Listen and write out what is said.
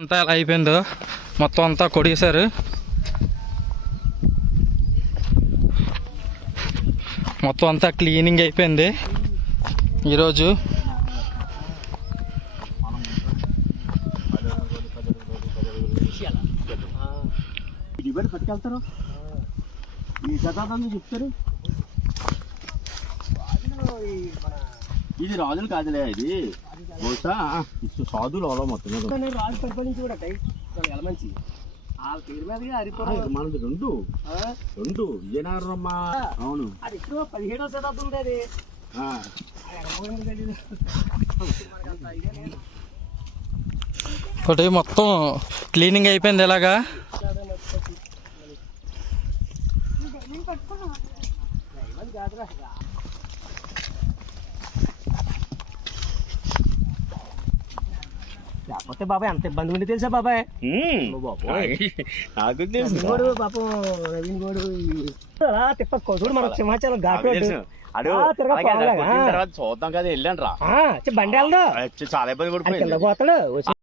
అంతా ఎలా అయిపోయిందో మొత్తం అంతా కొడిగేశారు. మొత్తం అంతా క్లీనింగ్ అయిపోయింది ఈరోజు. పట్టుకెళ్తారు ఈ గదాన్ని చెప్తారు. ఇది రాజులు కాదులే, ఇది బహుశా సాధులు అవడం మొత్తం రాజు పరిపాలించి కూడా మంచి ఆ పేరు మీద హరిపురం మనది రెండు విజయనగరం. అవును, అది ఇప్పుడు 17వ శతాబ్దం ఉండేది. ఒకటి మొత్తం క్లీనింగ్ అయిపోయింది ఇలాగా. లేకపోతే బాబాయ్ అంత ఇబ్బంది ఉండి తెలుసా బాబాయ్? నాకు తెలుసు పాపం నవీన్ గోడు తిప్ప చూడు మన సింహాచలం ఘాట్ తర్వాత చూద్దాం కదా వెళ్ళండి రా. బండి వెళ్దాం, చాలా ఇబ్బంది పడిపోయింది.